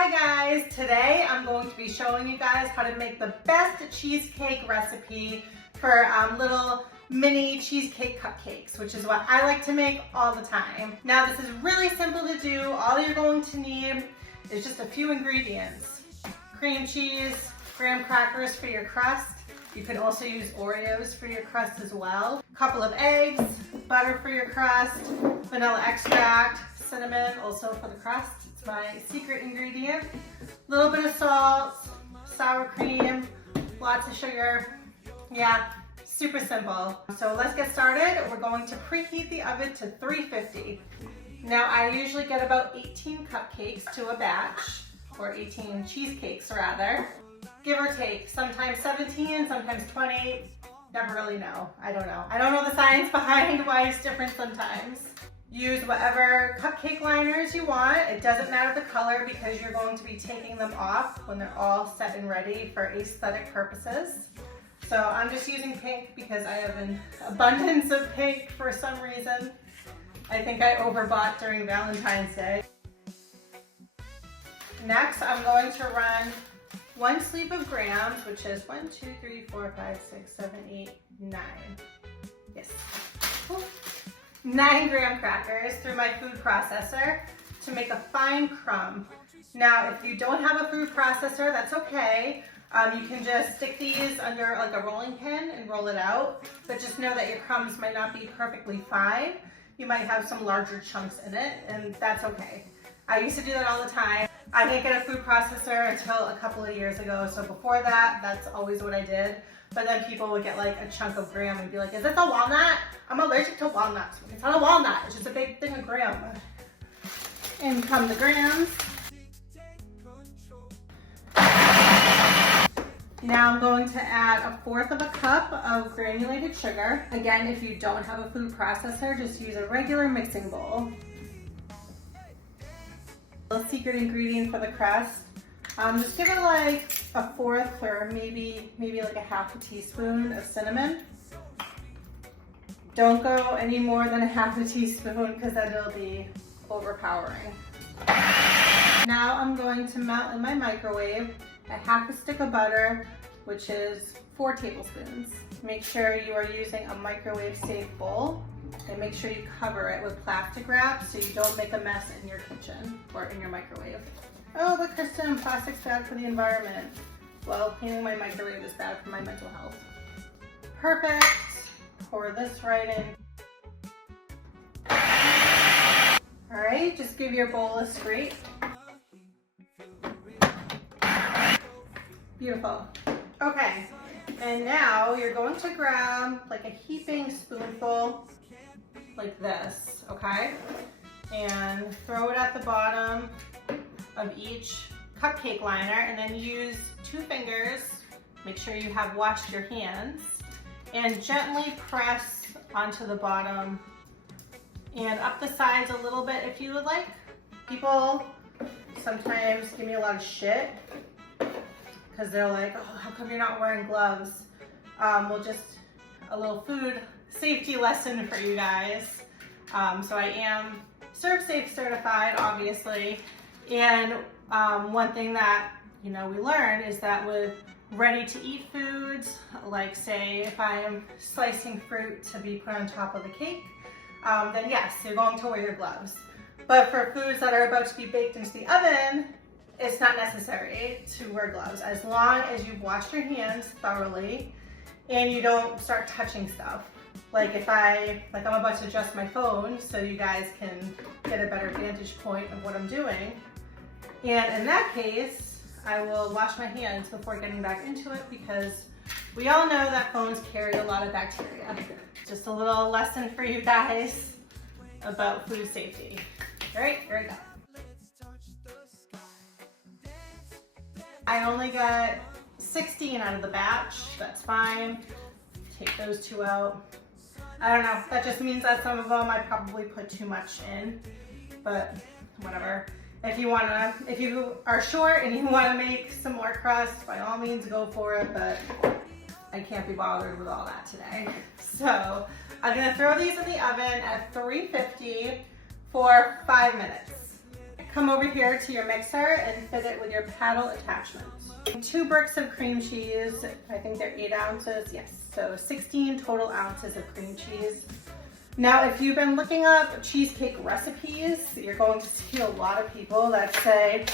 Hi guys, today I'm going to be showing you guys how to make the best cheesecake recipe for little mini cheesecake cupcakes, which is what I like to make all the time. Now this is really simple to do. All you're going to need is just a few ingredients. Cream cheese, graham crackers for your crust. You can also use Oreos for your crust as well. A couple of eggs, butter for your crust, vanilla extract, cinnamon also for the crust. It's my secret ingredient. A little bit of salt, sour cream, lots of sugar. Yeah, super simple. So let's get started. We're going to preheat the oven to 350. Now I usually get about 18 cupcakes to a batch, or 18 cheesecakes rather. Give or take, sometimes 17, sometimes 20. Never really know. I don't know. I don't know the science behind why it's different sometimes. Use whatever cupcake liners you want. It doesn't matter the color because you're going to be taking them off when they're all set and ready for aesthetic purposes. So I'm just using pink because I have an abundance of pink for some reason. I think I overbought during Valentine's Day. Next, I'm going to run 1 sleeve of grams, which is 1, 2, 3, 4, 5, 6, 7, 8, 9. Yes. 9 graham crackers through my food processor to make a fine crumb. Now, if you don't have a food processor, that's okay. You can just stick these under like a rolling pin and roll it out, but just know that your crumbs might not be perfectly fine. You might have some larger chunks in it, and that's okay. I used to do that all the time. I didn't get a food processor until a couple of years ago, so before that, that's always what I did. But then people would get like a chunk of graham and be like, is this a walnut? I'm allergic to walnuts. It's not a walnut, it's just a big thing of graham. In come the grams. Now I'm going to add 1/4 cup of granulated sugar. Again, if you don't have a food processor, just use a regular mixing bowl. A secret ingredient for the crust. Just give it like 1/4 or maybe like a 1/2 teaspoon of cinnamon. Don't go any more than a 1/2 teaspoon because then it'll be overpowering. Now I'm going to melt in my microwave a 1/2 stick of butter, which is 4 tablespoons. Make sure you are using a microwave safe bowl. And make sure you cover it with plastic wrap so you don't make a mess in your kitchen or in your microwave. Oh, but Kristen, plastic's bad for the environment. Well, cleaning my microwave is bad for my mental health. Perfect. Pour this right in. All right, just give your bowl a scrape. Beautiful. Okay, and now you're going to grab like a heaping spoonful like this, okay? And throw it at the bottom of each cupcake liner and then use 2 fingers, make sure you have washed your hands, and gently press onto the bottom and up the sides a little bit if you would like. People sometimes give me a lot of shit because they're like, oh, how come you're not wearing gloves? Well, just a little food safety lesson for you guys. So I am Serve Safe certified, obviously. And one thing that we learn is that with ready to eat foods, like say if I am slicing fruit to be put on top of a cake, then yes, you're going to wear your gloves. But for foods that are about to be baked into the oven, it's not necessary to wear gloves as long as you've washed your hands thoroughly and you don't start touching stuff. Like I'm about to adjust my phone so you guys can get a better vantage point of what I'm doing. And in that case, I will wash my hands before getting back into it because we all know that phones carry a lot of bacteria. Just a little lesson for you guys about food safety. All right, here we go. I only got 16 out of the batch, that's fine. Take those 2 out. I don't know, that just means that some of them I probably put too much in, but whatever. If you are short and you wanna make some more crust, by all means go for it, but I can't be bothered with all that today. So I'm gonna throw these in the oven at 350 for 5 minutes. come over here to your mixer and fit it with your paddle attachment. 2 bricks of cream cheese, I think they're 8 ounces, yes. So 16 total ounces of cream cheese. Now, if you've been looking up cheesecake recipes, you're going to see a lot of people that say,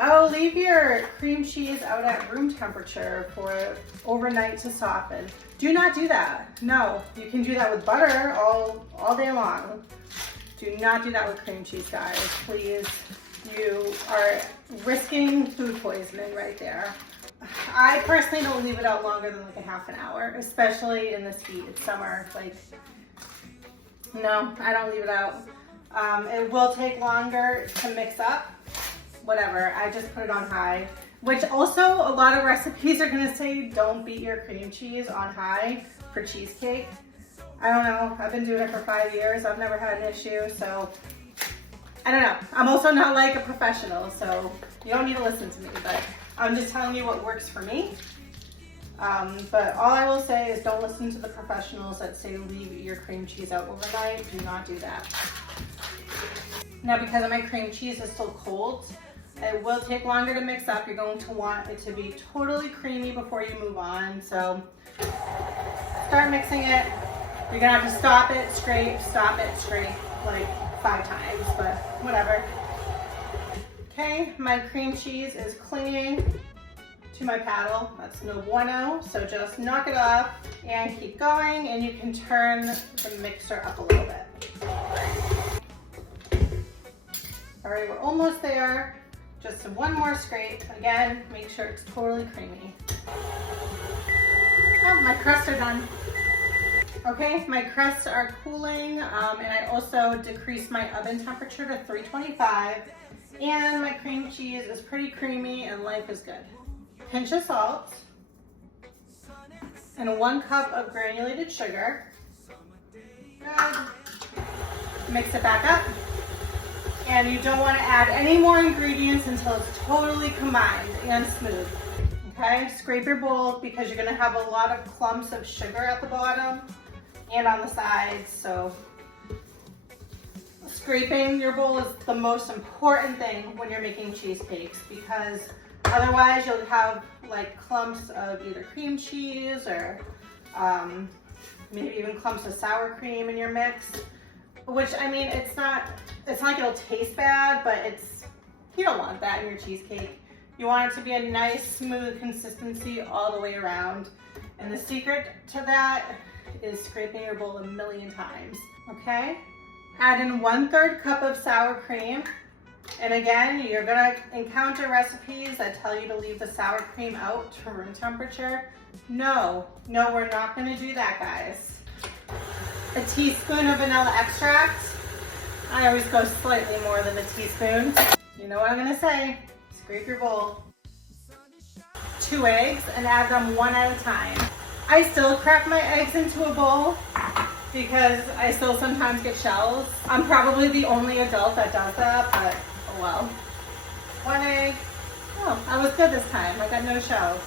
oh, leave your cream cheese out at room temperature for overnight to soften. Do not do that. No, you can do that with butter all day long. Do not do that with cream cheese, guys, please. You are risking food poisoning right there. I personally don't leave it out longer than like a half an hour, especially in this heat. It's summer, like, no, I don't leave it out. It will take longer to mix up, whatever. I just put it on high, which also a lot of recipes are gonna say don't beat your cream cheese on high for cheesecake. I don't know, I've been doing it for 5 years. I've never had an issue, so I don't know. I'm also not like a professional, so you don't need to listen to me, but I'm just telling you what works for me. But all I will say is don't listen to the professionals that say leave your cream cheese out overnight. Do not do that. Now, because my cream cheese is still cold, it will take longer to mix up. You're going to want it to be totally creamy before you move on. So start mixing it. You're gonna have to stop it, scrape, like 5 times, but whatever. Okay, my cream cheese is clinging to my paddle. That's no bueno, so just knock it off and keep going, and you can turn the mixer up a little bit. All right, we're almost there. Just one more scrape. Again, make sure it's totally creamy. Oh, my crusts are done. Okay, my crusts are cooling, and I also decreased my oven temperature to 325, and my cream cheese is pretty creamy and life is good. Pinch of salt, and 1 cup of granulated sugar. Good. Mix it back up, and you don't want to add any more ingredients until it's totally combined and smooth. Okay, scrape your bowl because you're going to have a lot of clumps of sugar at the bottom and on the sides, so scraping your bowl is the most important thing when you're making cheesecakes, because otherwise you'll have like clumps of either cream cheese or maybe even clumps of sour cream in your mix, which, I mean, it's not like it'll taste bad, but you don't want that in your cheesecake. You want it to be a nice, smooth consistency all the way around, and the secret to that is scraping your bowl a million times, okay? Add in 1/3 cup of sour cream. And again, you're gonna encounter recipes that tell you to leave the sour cream out to room temperature. No, we're not gonna do that, guys. A teaspoon of vanilla extract. I always go slightly more than a teaspoon. You know what I'm gonna say, scrape your bowl. 2 eggs, and add them 1 at a time. I still crack my eggs into a bowl because I still sometimes get shells. I'm probably the only adult that does that, but oh well. 1 egg. Oh, I was good this time. I got no shells.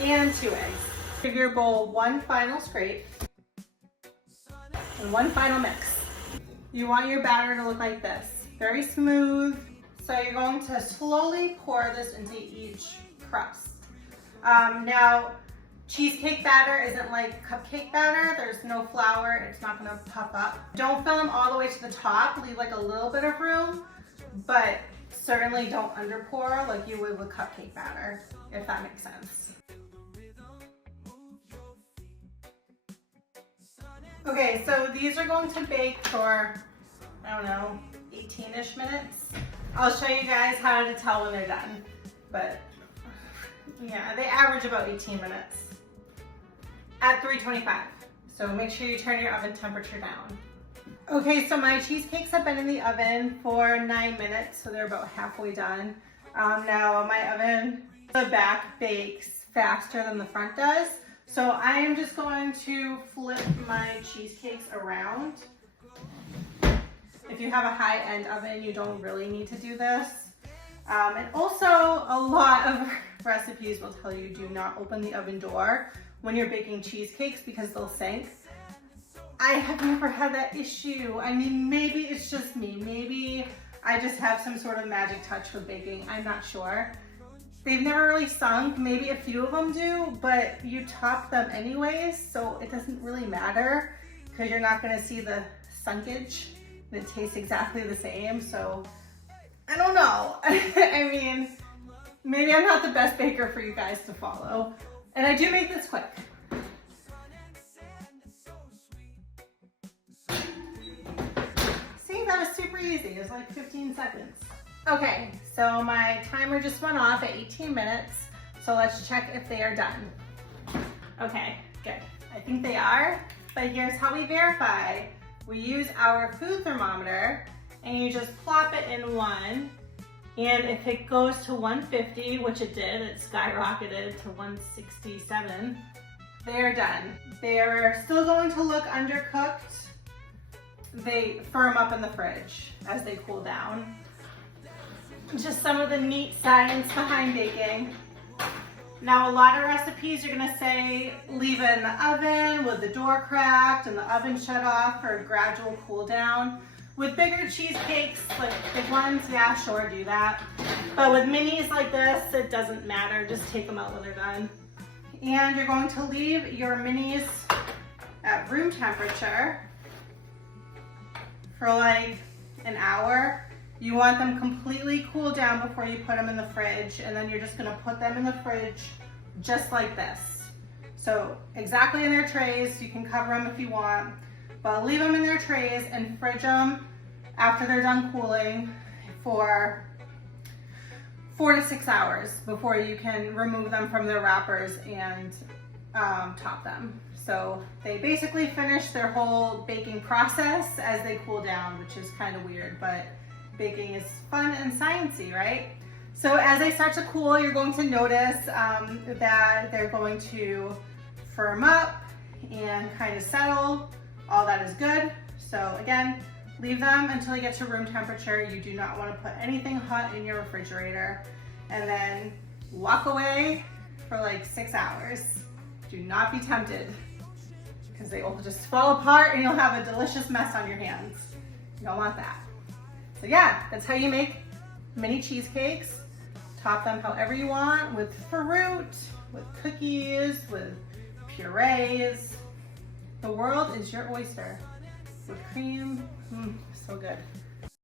And 2 eggs. Give your bowl 1 final scrape and 1 final mix. You want your batter to look like this. Very smooth. So you're going to slowly pour this into each crust. Now, cheesecake batter isn't like cupcake batter. There's no flour. It's not gonna puff up. Don't fill them all the way to the top. Leave like a little bit of room, but certainly don't underpour like you would with cupcake batter, if that makes sense. Okay, so these are going to bake for, I don't know, 18-ish minutes. I'll show you guys how to tell when they're done, but yeah, they average about 18 minutes at 325. So make sure you turn your oven temperature down. Okay, so my cheesecakes have been in the oven for 9 minutes, so they're about halfway done. Now my oven, the back bakes faster than the front does. So I am just going to flip my cheesecakes around. If you have a high-end oven, you don't really need to do this. And also, a lot of recipes will tell you do not open the oven door when you're baking cheesecakes because they'll sink. I have never had that issue. I mean, maybe it's just me. Maybe I just have some sort of magic touch with baking. I'm not sure. They've never really sunk, maybe a few of them do, but you top them anyways, so it doesn't really matter because you're not gonna see the sunkage. It tastes exactly the same, so I don't know. I mean, maybe I'm not the best baker for you guys to follow. And I do make this quick. See, that was super easy. It was like 15 seconds. Okay, so my timer just went off at 18 minutes. So let's check if they are done. Okay, good. I think they are, but here's how we verify. We use our food thermometer and you just plop it in one. And if it goes to 150, which it did, it skyrocketed to 167, they're done. They're still going to look undercooked. They firm up in the fridge as they cool down. Just some of the neat science behind baking. Now, a lot of recipes are gonna say leave it in the oven with the door cracked and the oven shut off for a gradual cool down. With bigger cheesecakes, like big ones, yeah, sure, do that. But with minis like this, it doesn't matter. Just take them out when they're done. And you're going to leave your minis at room temperature for like an hour. You want them completely cooled down before you put them in the fridge, and then you're just gonna put them in the fridge just like this. So exactly in their trays. You can cover them if you want, but leave them in their trays and fridge them after they're done cooling for 4 to 6 hours before you can remove them from their wrappers and top them. So they basically finish their whole baking process as they cool down, which is kind of weird, but baking is fun and sciencey, right? So as they start to cool, you're going to notice that they're going to firm up and kind of settle. All that is good. So again, leave them until you get to room temperature. You do not want to put anything hot in your refrigerator. And then walk away for like 6 hours. Do not be tempted because they will just fall apart and you'll have a delicious mess on your hands. You don't want that. So yeah, that's how you make mini cheesecakes. Top them however you want, with fruit, with cookies, with purees. The world is your oyster. With cream, so good.